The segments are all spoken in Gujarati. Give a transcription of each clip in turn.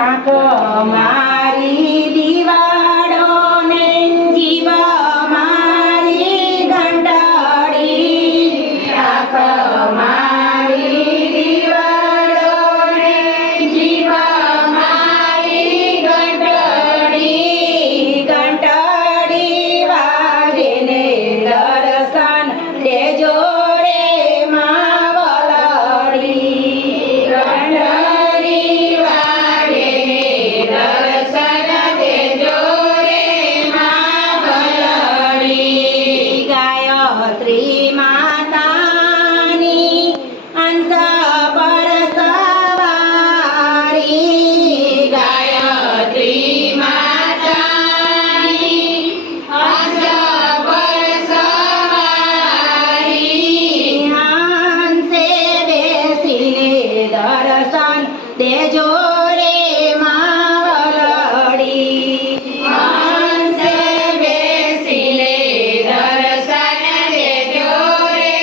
આંખ મારી દિવાળો ને જીવ મારી ઘંટડી આંખ મારી દિવાળો ને જીવ મારી ઘંટડી વાગે ને દર્શન દેજો રે માવલડી ઘંટડી વાગે ને દર્શન દેજો રે માવલડી ગાયત્રી માતાની અંત પર સવારી ગાયત્રી માતાની અંત પર સવારી હંસે બેસીને દર્શન દેજો રે માવલડી હંસે બેસીને દર્શન દેજો રે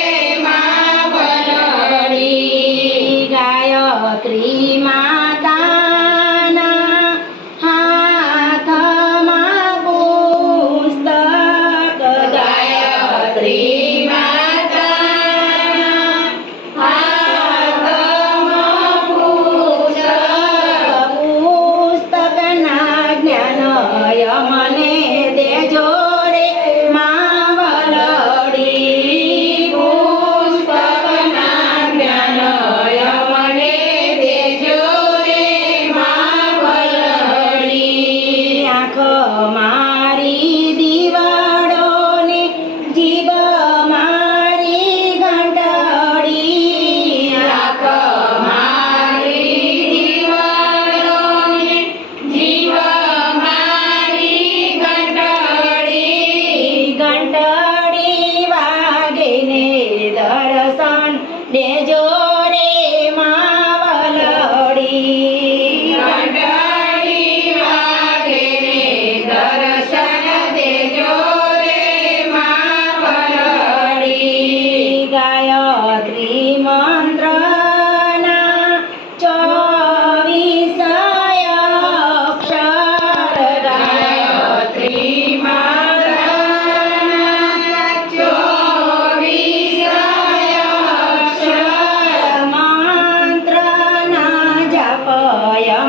માવલડી ગાયત્રી માતાના હાથમાં પુસ્તક ગાયત્રી માતાના હાથમાં પુસ્તકના જ્ઞાનય મને દેજો રે માવલડી પુસ્તકના જ્ઞાનય મને દેજો રે માવલડી આંખ મારી દિવાળો ને જીવ મારી ઘંટડી આંખ મારી દિવાળો ને જીવ મારી ઘંટડી વાગે ને દર્શન દેજો રે માવલડી ઘંટડી વાગે ને દર્શન દેજો રે માવલડી ગાયત્રી મંત્રના 24 અક્ષર ગાયત્રી મંત્રના 24 અક્ષર મંત્રના જપય